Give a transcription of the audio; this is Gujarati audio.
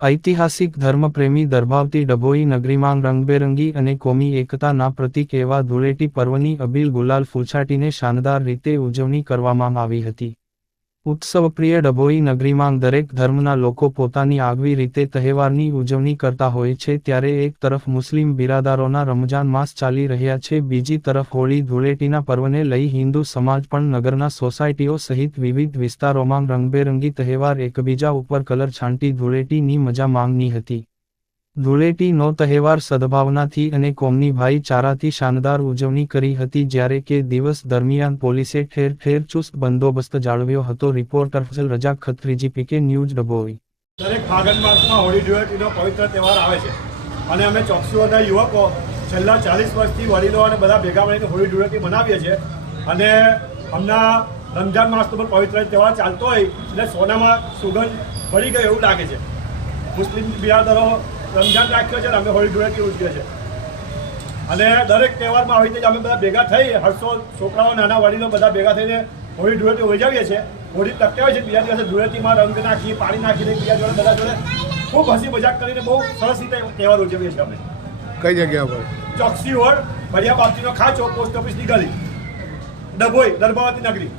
ઐતિહાસિક ધર્મપ્રેમી દર્ભાવતી ડભોઈ નગરીમાં રંગબેરંગી અને કોમી એકતાના પ્રતીક એવા ધૂળેટી પર્વની અબીલ ગુલાલ ફૂલછાટીને શાનદાર રીતે ઉજવણી કરવામાં આવી હતી. ઉત્સવપ્રિય ડભોઈ નગરીમાં દરેક ધર્મના લોકો પોતાની આગવી રીતે તહેવારની ઉજવણી કરતા હોય છે ત્યારે એક તરફ મુસ્લિમ બિરાદારોના રમજાન માસ ચાલી રહ્યા છે, બીજી તરફ હોળી ધૂળેટીના પર્વને લઈ હિન્દુ સમાજ પણ નગરના સોસાયટીઓ સહિત વિવિધ વિસ્તારોમાં રંગબેરંગી તહેવાર એકબીજા ઉપર કલર છાંટી ધૂળેટીની મજા માંગની હતી. ધૂળેટીનો તહેવાર સદભાવનાથી અને કોમની ભાઈચારાથી શાનદાર ઉજવણી કરી હતી જ્યારે કે દિવસ દરમિયાન પોલીસે ઠેર ઠેર ચુસ્ત બંદોબસ્ત જાળવ્યો હતો. રિપોર્ટર ફસલ રજા ખત્રીજી પીકે, ન્યૂઝ ડબોઈ દરેક ફાગણ માસમાં હોળી, ધૂળેટીનો પવિત્ર તહેવાર આવે છે અને અમે ચોકસીઓના યુવકો છેલ્લા ચાલીસ વર્ષથી વડીલો અને બધા ભેગા મળીને હોળી, ધૂળેટી મનાવીએ છીએ અને હમણાં રમઝાન માસનો પણ પવિત્ર તહેવાર ચાલતો હોય એટલે સોનામાં સુગંધ ભળી ગઈ એવું લાગે છે. મુસ્લિમ બિરાદરો રમજાન રાખ્યો છે અમે હોળી ધૂળેટી ઉજવીએ છીએ. અને દરેક તહેવારમાં આવી રીતે અમે બધા ભેગા થઈ હર્ષો છોકરાઓ નાના વડીલો બધા ભેગા થઈને હોળી ધૂળેટી ઉજવીએ છીએ. હોળી ટકે હોય છે બીજા દિવસે ધૂળેટીમાં રંગ નાખી પાણી નાખીને બીજા જોડે બધા જોડે ખૂબ હસી મજાક કરીને બહુ સરસ રીતે તહેવાર ઉજવીએ છીએ અમે. કઈ જગ્યા પર ચોકસી હોળ ભરિયા બાપજીનો ખાચો પોસ્ટ ઓફિસની ગલી ડભોઈ દરબાવતી નગરી.